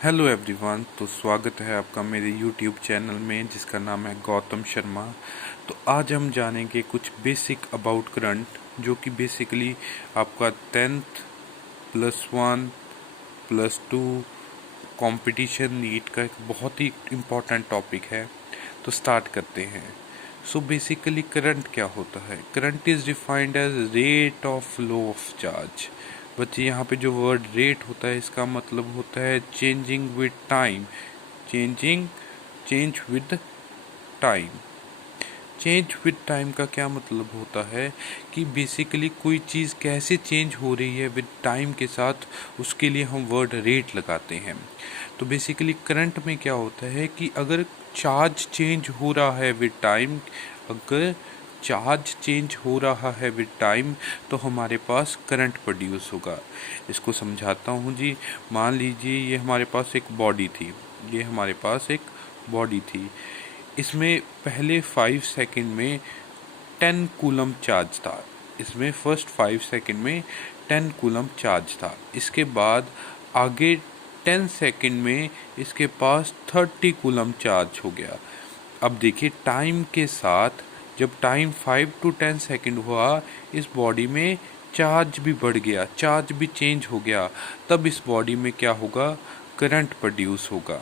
Hello everyone, तो स्वागत है आपका मेरे यूट्यूब चैनल में जिसका नाम है गौतम शर्मा। तो आज हम जानेंगे कुछ बेसिक अबाउट करंट, जो कि बेसिकली आपका 10th +1 +2 कंपटीशन नीट का एक बहुत ही इम्पोर्टेंट टॉपिक है। तो स्टार्ट करते हैं। सो बेसिकली करंट क्या होता है? Current is defined as rate of flow of charge. बच्चे यहाँ पे जो वर्ड रेट होता है इसका मतलब होता है changing with time. Change with time. Change with time का क्या मतलब होता है कि बेसिकली कोई चीज़ कैसे चेंज हो रही है विद टाइम के साथ, उसके लिए हम वर्ड रेट लगाते हैं। तो बेसिकली करंट में क्या होता है कि अगर चार्ज चेंज हो रहा है विद टाइम, अगर चार्ज चेंज हो रहा है विद टाइम तो हमारे पास करंट प्रोड्यूस होगा। इसको समझाता हूँ जी। मान लीजिए ये हमारे पास एक बॉडी थी, ये हमारे पास एक बॉडी थी। इसमें पहले 5 सेकंड में 10 कूलम चार्ज था। इसमें फर्स्ट 5 सेकंड में 10 कूलम चार्ज था। इसके बाद आगे 10 सेकंड में इसके पास 30 कूलम चार्ज हो गया। अब देखिए टाइम के साथ जब टाइम 5 to 10 सेकंड हुआ, इस बॉडी में चार्ज भी बढ़ गया, चार्ज भी चेंज हो गया। तब इस बॉडी में क्या होगा? करंट प्रोड्यूस होगा।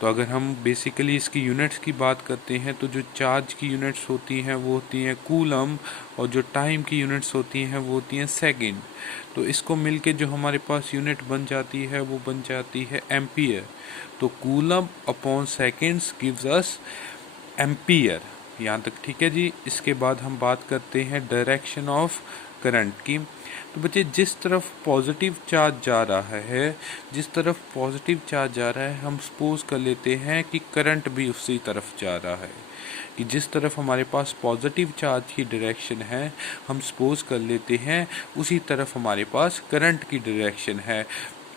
तो अगर हम बेसिकली इसकी यूनिट्स की बात करते हैं तो जो चार्ज की यूनिट्स होती हैं वो होती हैं कूलम, और जो टाइम की यूनिट्स होती हैं वो होती हैं सेकंड। तो इसको मिलके जो हमारे पास यूनिट बन जाती है वो बन जाती है एम्पियर। तो coulomb upon seconds gives us ampere. यहाँ तक ठीक है जी। इसके बाद हम बात करते हैं डायरेक्शन ऑफ करंट की। तो बच्चे जिस तरफ पॉजिटिव चार्ज जा रहा है, जिस तरफ पॉजिटिव चार्ज जा रहा है, हम सपोज कर लेते हैं कि करंट भी उसी तरफ जा रहा है। कि जिस तरफ हमारे पास पॉजिटिव चार्ज की डायरेक्शन है, हम सपोज कर लेते हैं उसी तरफ हमारे पास करंट की डायरेक्शन है।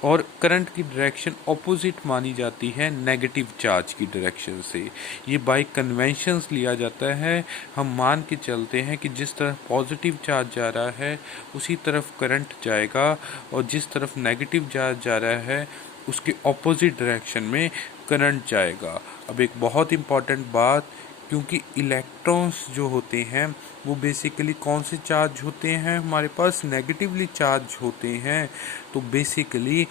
और करंट की डायरेक्शन ऑपोजिट मानी जाती है नेगेटिव चार्ज की डायरेक्शन से। ये बाय कन्वेंशंस लिया जाता है। हम मान के चलते हैं कि जिस तरफ पॉजिटिव चार्ज जा रहा है उसी तरफ करंट जाएगा, और जिस तरफ नेगेटिव चार्ज जा रहा है उसके ऑपोजिट डायरेक्शन में करंट जाएगा। अब एक बहुत इम्पॉर्टेंट बात, क्योंकि इलेक्ट्रॉन्स जो होते हैं वो बेसिकली कौन से चार्ज होते हैं? हमारे पास नेगेटिवली चार्ज होते हैं। तो बेसिकली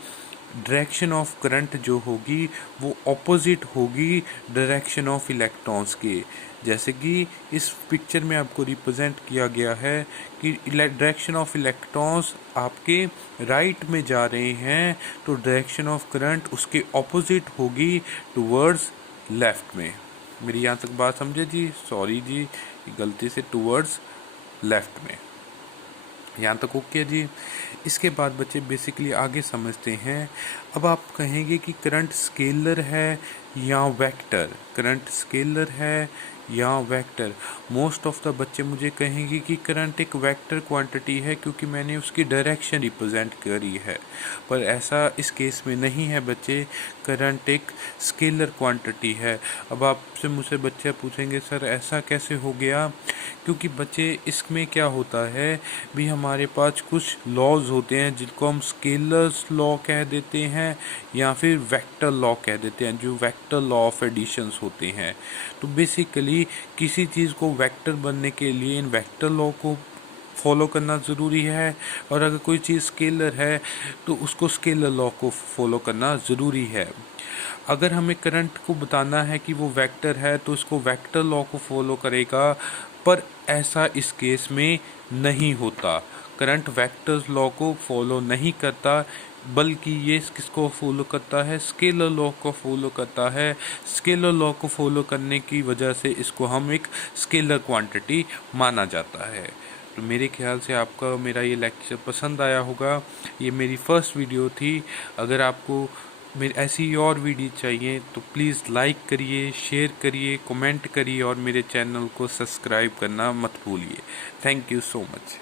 डायरेक्शन ऑफ करंट जो होगी वो ऑपोजिट होगी डायरेक्शन ऑफ इलेक्ट्रॉन्स के। जैसे कि इस पिक्चर में आपको रिप्रेजेंट किया गया है कि डायरेक्शन ऑफ इलेक्ट्रॉन्स आपके राइट में जा रहे हैं, तो डायरेक्शन ऑफ करंट उसके ऑपोजिट होगी टुवर्ड्स लेफ्ट में। मेरी यहाँ तक बात समझे जी? सॉरी जी, गलती से टुवर्ड्स लेफ्ट में। यहाँ तक ओके जी। इसके बाद बच्चे बेसिकली आगे समझते हैं। अब आप कहेंगे कि करंट स्केलर है या वेक्टर? करंट स्केलर है या वेक्टर? मोस्ट ऑफ द बच्चे मुझे कहेंगे कि करंट एक वेक्टर क्वांटिटी है क्योंकि मैंने उसकी डायरेक्शन रिप्रेजेंट करी है। पर ऐसा इस केस में नहीं है बच्चे, करंट एक स्केलर क्वांटिटी है। अब आपसे मुझसे बच्चे पूछेंगे सर ऐसा कैसे हो गया? क्योंकि बच्चे इसमें क्या होता है भी, हमारे पास कुछ लॉज होते हैं जिनको हम स्केलर्स लॉ कह देते हैं या फिर वेक्टर लॉ कह देते हैं, जो वेक्टर लॉ ऑफ एडिशंस होते हैं। तो बेसिकली किसी चीज़ को वेक्टर बनने के लिए इन वेक्टर लॉ को फॉलो करना ज़रूरी है, और अगर कोई चीज़ स्केलर है तो उसको स्केलर लॉ को फॉलो करना ज़रूरी है। अगर हमें करंट को बताना है कि वो वेक्टर है तो उसको वेक्टर लॉ को फॉलो करेगा, पर ऐसा इस केस में नहीं होता। करंट वेक्टर्स लॉ को फॉलो नहीं करता, बल्कि ये किसको फॉलो करता है? स्केलर लॉ को फॉलो करता है। स्केलर लॉ को फॉलो करने की वजह से इसको हम एक स्केलर क्वांटिटी माना जाता है। तो मेरे ख्याल से आपका मेरा ये लेक्चर पसंद आया होगा। ये मेरी फर्स्ट वीडियो थी। अगर आपको मेरी ऐसी और वीडियो चाहिए तो प्लीज़ लाइक करिए, शेयर करिए, कमेंट करिए और मेरे चैनल को सब्सक्राइब करना मत भूलिए। Thank you so much.